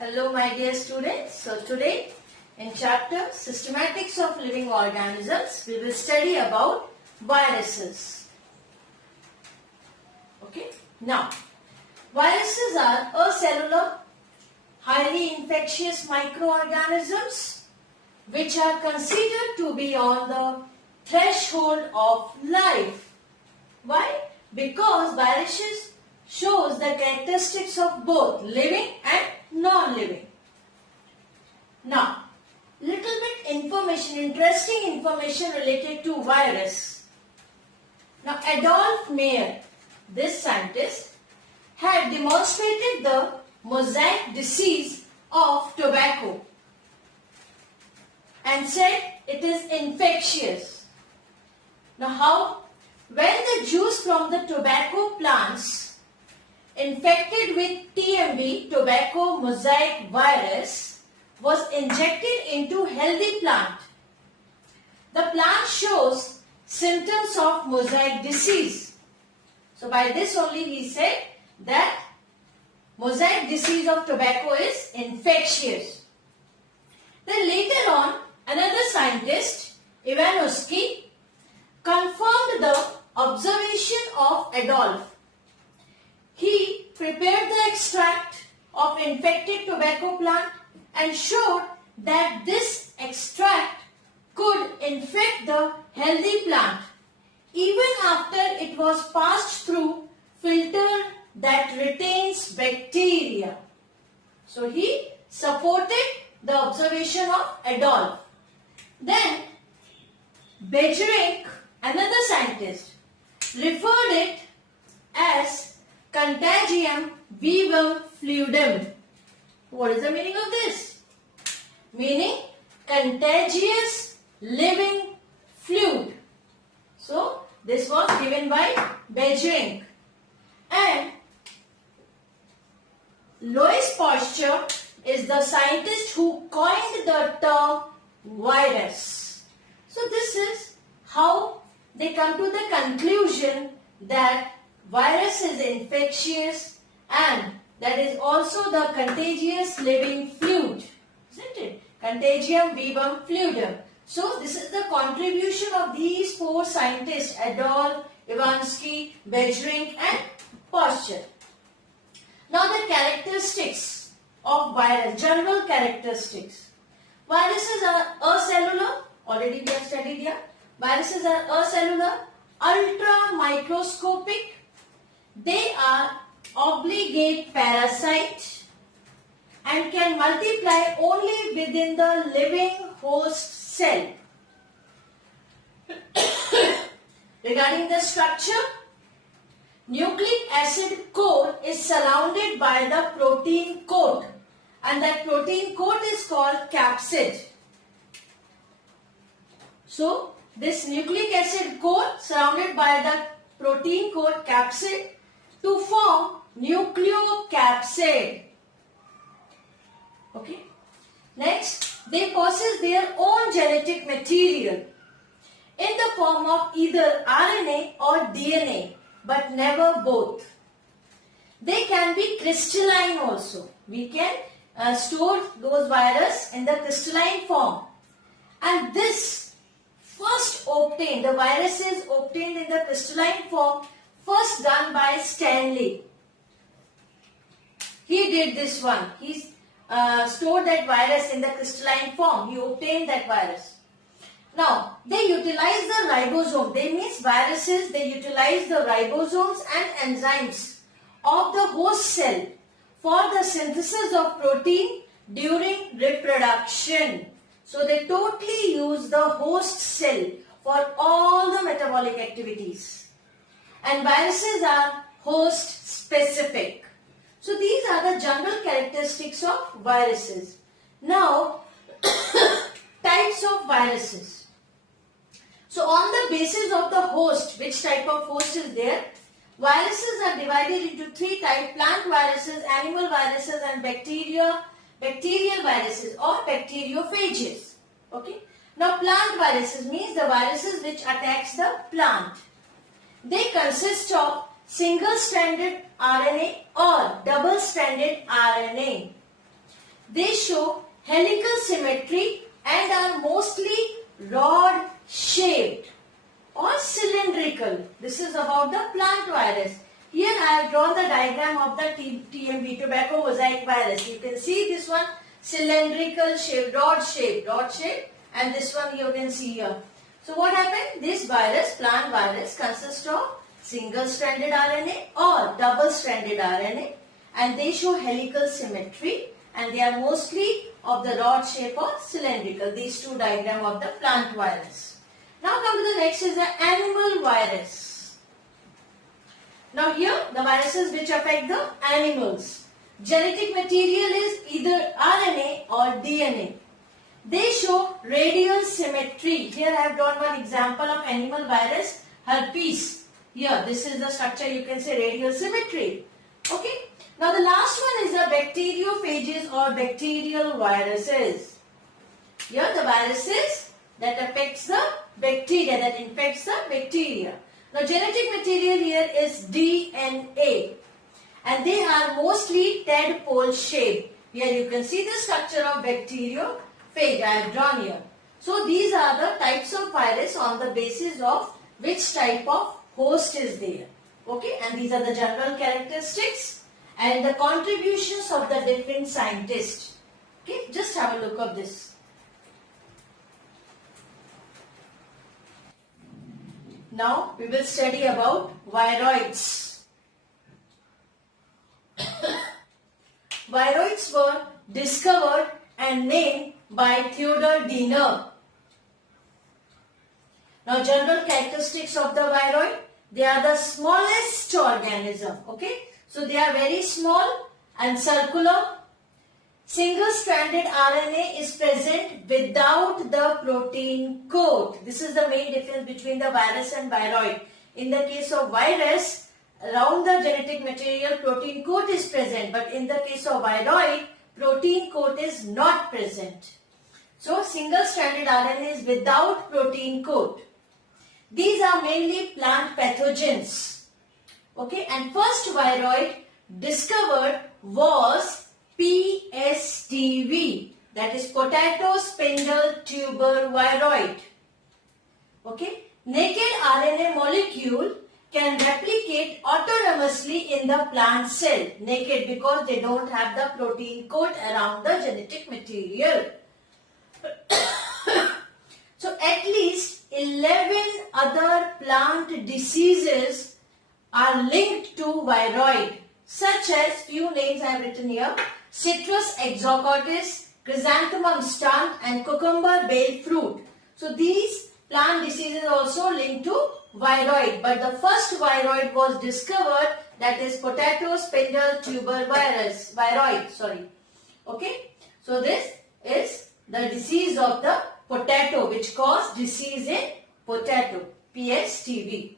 Hello my dear students. So today in chapter Systematics of Living Organisms we will study about viruses. Okay. Now viruses are acellular, highly infectious microorganisms which are considered to be on the threshold of life. Why? Because viruses shows the characteristics of both living and non-living. Now, little bit information, interesting information related to virus. Now, Adolf Mayer, this scientist, had demonstrated the mosaic disease of tobacco and said it is infectious. Now, how? When the juice from the tobacco plants infected with TMV, tobacco mosaic virus, was injected into healthy plant, the plant shows symptoms of mosaic disease. So by this only he said that mosaic disease of tobacco is infectious. Then later on, another scientist, Ivanovsky, confirmed the observation of Adolf. He prepared the extract of infected tobacco plant and showed that this extract could infect the healthy plant even after it was passed through filter that retains bacteria. So he supported the observation of Adolf. Then Bacterial, another scientist, referred it as Contagium vivum fluidum. What is the meaning of this? Meaning contagious living fluid. So this was given by Bacterial. And Louis Pasteur is the scientist who coined the term virus. So this is how they come to the conclusion that virus is infectious and that is also the contagious living fluid, isn't it? Contagium vivum fluidum. So this is the contribution of these four scientists, Adolf, Ivanovsky, Bacterial and Pasteur. Now the characteristics of virus, general characteristics. Viruses are acellular, already we have studied here. Viruses are acellular, ultra microscopic. They are obligate parasite and can multiply only within the living host cell. Regarding the structure, nucleic acid core is surrounded by the protein coat and that protein coat is called capsid. So, this nucleic acid core surrounded by the protein coat capsid to form nucleocapsid. Okay. Next, they possess their own genetic material in the form of either RNA or DNA, but never both. They can be crystalline also. We can store those viruses in the crystalline form. And this first obtained, the virus is obtained in the crystalline form, first done by Stanley. He did this one. He stored that virus in the crystalline form. He obtained that virus. Now, they utilize the ribosome. They means viruses, they utilize the ribosomes and enzymes of the host cell for the synthesis of protein during reproduction. So, they totally use the host cell for all the metabolic activities. And viruses are host specific. So these are the general characteristics of viruses. Now, types of viruses. So on the basis of the host, which type of host is there, viruses are divided into three types: plant viruses, animal viruses and bacterial viruses or bacteriophages. Okay. Now plant viruses means the viruses which attacks the plant. They consist of single-stranded RNA or double-stranded RNA. They show helical symmetry and are mostly rod shaped or cylindrical. This is about the plant virus. Here I have drawn the diagram of the TMV, tobacco mosaic virus. You can see this one cylindrical shape, rod shape, and this one you can see here. So what happened? This virus, plant virus, consists of single-stranded RNA or double-stranded RNA, and they show helical symmetry, and they are mostly of the rod shape or cylindrical. These two diagram of the plant virus. Now come to the next is the animal virus. Now here the viruses which affect the animals. Genetic material is either RNA or DNA. They show radial symmetry. Here I have drawn one example of animal virus, herpes. Here this is the structure, you can say radial symmetry. Okay. Now the last one is the bacteriophages or bacterial viruses. Here the viruses that affects the bacteria, that infects the bacteria. Now genetic material here is DNA, and they are mostly tadpole shaped. Here you can see the structure of bacteriophage I have drawn here. So these are the types of virus on the basis of which type of host is there. Okay, and these are the general characteristics and the contributions of the different scientists. Okay, just have a look of this. Now we will study about viroids. Viroids were discovered and named by Theodor Diener. Now general characteristics of the viroid, they are the smallest organism. Okay, so they are very small and circular. Single-stranded RNA is present without the protein coat. This is the main difference between the virus and viroid. In the case of virus, around the genetic material protein coat is present, but in the case of viroid, protein coat is not present. So single-stranded RNA is without protein coat. These are mainly plant pathogens. Okay, and first viroid discovered was PSTV, that is potato spindle tuber viroid. Okay, naked RNA molecule can replicate autonomously in the plant cell. Naked because they don't have the protein coat around the genetic material. So at least 11 other plant diseases are linked to viroid, such as few names I have written here: Citrus exocotis, Chrysanthemum stunt, and cucumber bale fruit. So these plant diseases also linked to viroid, but the first viroid was discovered, that is potato spindle tuber viroid. Okay, so this is the disease of the potato which caused disease in potato, PSTV.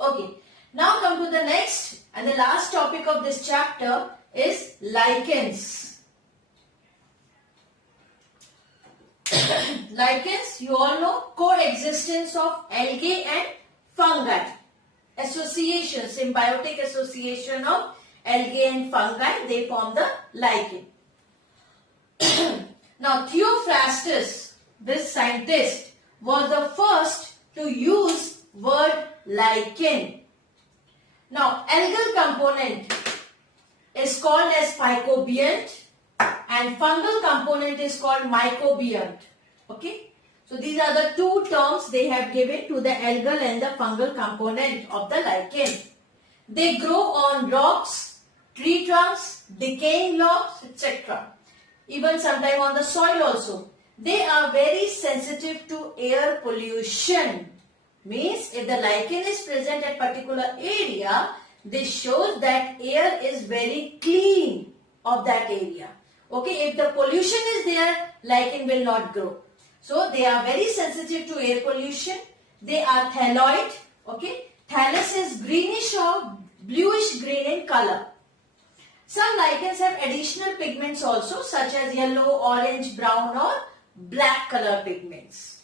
Okay, now come to the next and the last topic of this chapter is lichens. Lichens, you all know, coexistence of algae and fungi. Association, symbiotic association of algae and fungi, they form the lichen. Now Theophrastus, this scientist, was the first to use word lichen. Now algal component is called as phycobient and fungal component is called mycobient. Okay, so these are the two terms they have given to the algal and the fungal component of the lichen. They grow on rocks, tree trunks, decaying logs, etc. Even sometime on the soil also. They are very sensitive to air pollution. Means if the lichen is present at particular area, this shows that air is very clean of that area. Okay, if the pollution is there, lichen will not grow. So they are very sensitive to air pollution. They are thalloid. Okay, thallus is greenish or bluish green in color. Some lichens have additional pigments also, such as yellow, orange, brown or black color pigments.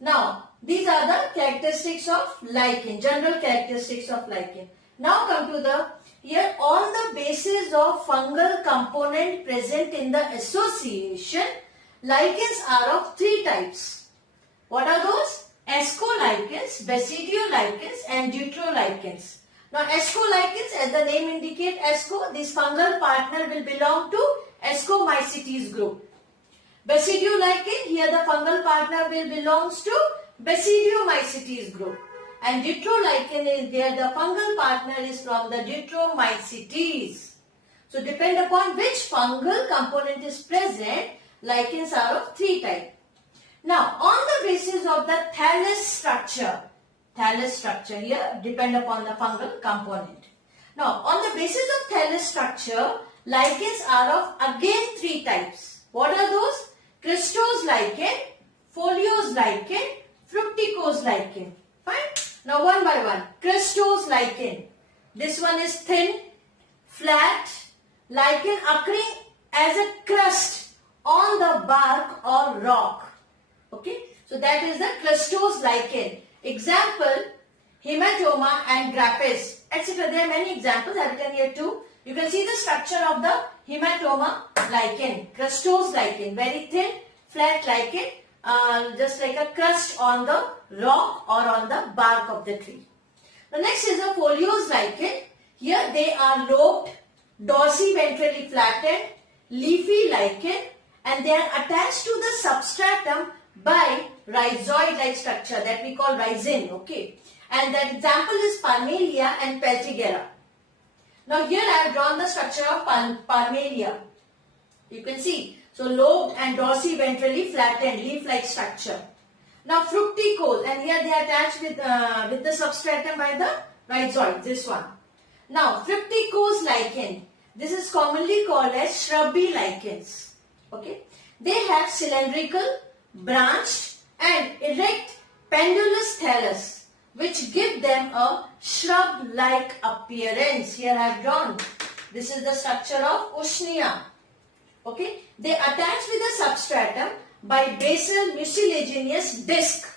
Now, these are the characteristics of lichen, general characteristics of lichen. Now come to the Here on the basis of fungal component present in the association, lichens are of three types. What are those? Esco Lichens, Bacterial Lichens and Deuteral Lichens. Now Esco Lichens, as the name indicates Esco, this fungal partner will belong to Ascomycetes group. Bacterial lichen, here the fungal partner will belongs to Basidiomycetes group. And Deuterolichen is there, the fungal partner is from the Deuteromycetes. So depend upon which fungal component is present, lichens are of three types. Now on the basis of the thallus structure here depend upon the fungal component. Now on the basis of thallus structure, lichens are of again three types. What are those? Crystose lichen, foliose lichen, fructicose lichen. Fine. Now one by one. Crystose lichen. This one is thin, flat, lichen occurring as a crust on the bark or rock. Okay. So that is the crystose lichen. Example, hematoma and graphis, etc. There are many examples. I have written here too. You can see the structure of the hematoma lichen, crystose lichen, very thin, flat lichen, just like a crust on the rock or on the bark of the tree. The next is the foliose lichen. Here they are lobed, dorsiventrally flattened, leafy lichen, and they are attached to the substratum by rhizoid-like structure that we call rhizine. Okay, and that example is Parmelia and Peltigera. Now here I have drawn the structure of Parmelia. You can see. So lobed and dorsiventrally flattened leaf-like structure. Now fructicose, and here they are attached with the substratum by the rhizoid. This one. Now fructicose lichen. This is commonly called as shrubby lichens. Okay. They have cylindrical, branched and erect pendulous thallus, which give them a shrub-like appearance. Here I have drawn. This is the structure of Usnea. Okay, they attach with the substratum by basal mucilaginous disc.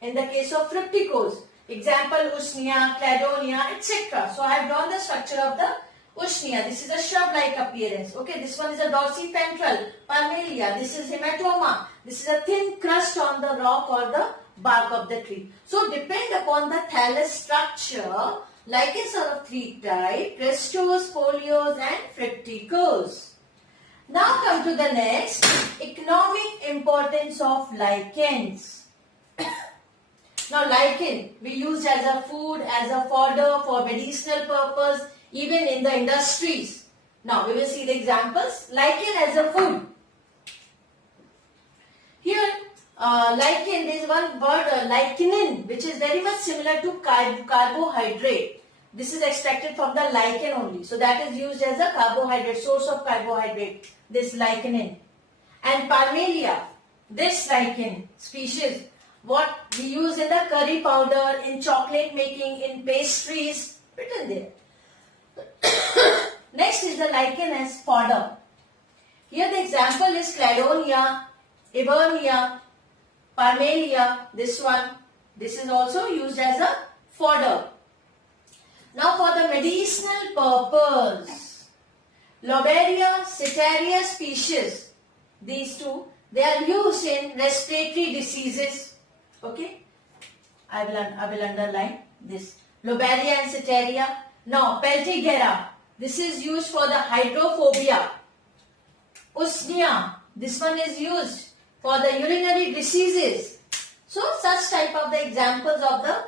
In the case of fructicose, example Usnea, Cladonia, etc. So I have drawn the structure of the Usnea. This is a shrub-like appearance. Okay, this one is a dorsiventral, Parmelia. This is hematoma. This is a thin crust on the rock or the bark of the tree. So depend upon the thallus structure, lichens are of three types: crystose, foliose and fructicose. Now come to the next, economic importance of lichens. Now lichen we use as a food, as a fodder, for medicinal purpose, even in the industries. Now we will see the examples. Lichen as a food. Here lichen, there is one word lichnin, which is very much similar to carbohydrate. This is extracted from the lichen only. So that is used as a carbohydrate, source of carbohydrate, this lichnin. And Parmelia, this lichen species, what we use in the curry powder, in chocolate making, in pastries, written there. Next is the lichen as fodder. Here the example is Cladonia, Ebernia, Parmelia, this one. This is also used as a fodder. Now for the medicinal purpose, Lobelia, Cetaria species, these two, they are used in respiratory diseases. Okay, I will underline this. Lobelia and Cetaria. Now Peltigera, this is used for the hydrophobia. Usnea, this one is used for the urinary diseases. So such type of the examples of the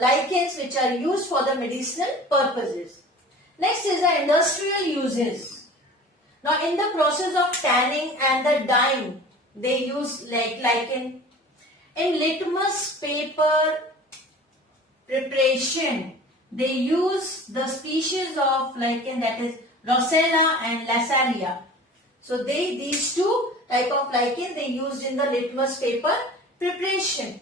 lichens which are used for the medicinal purposes. Next is the industrial uses. Now in the process of tanning and the dyeing, they use lichen. In litmus paper preparation, they use the species of lichen, that is Rossella and Lassalia. So these two type of lichen they used in the litmus paper preparation.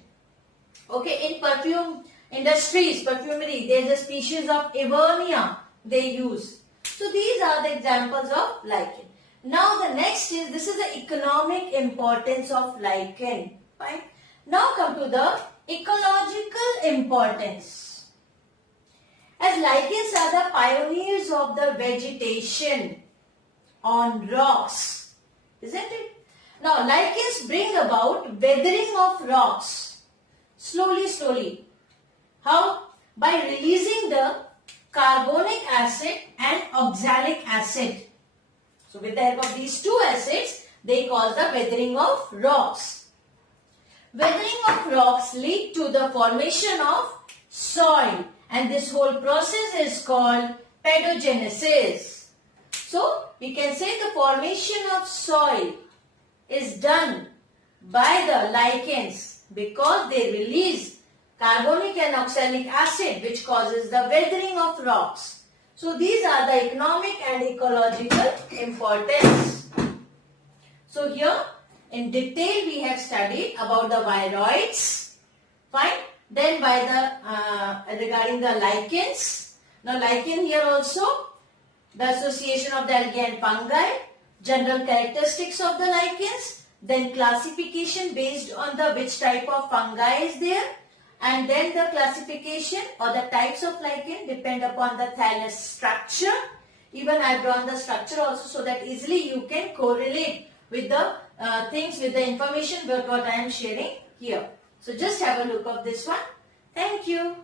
Okay, in perfume industries, perfumery, there is a species of Ebernia they use. So these are the examples of lichen. Now the next is, this is the economic importance of lichen. Fine. Now come to the ecological importance. as lichens are the pioneers of the vegetation on rocks, isn't it? Now lichens bring about weathering of rocks slowly. How? By releasing the carbonic acid and oxalic acid. So with the help of these two acids, they cause the weathering of rocks. Weathering of rocks lead to the formation of soil, and this whole process is called pedogenesis. So we can say the formation of soil is done by the lichens because they release carbonic and oxalic acid, which causes the weathering of rocks. So these are the economic and ecological importance. So here in detail we have studied about the viroids. Fine. Then by the regarding the lichens. Now lichen here also, the association of the algae and fungi, general characteristics of the lichens, then classification based on the which type of fungi is there, and then the classification or the types of lichen depend upon the thallus structure. Even I have drawn the structure also so that easily you can correlate with the things, with the information what I am sharing here. So just have a look of this one. Thank you.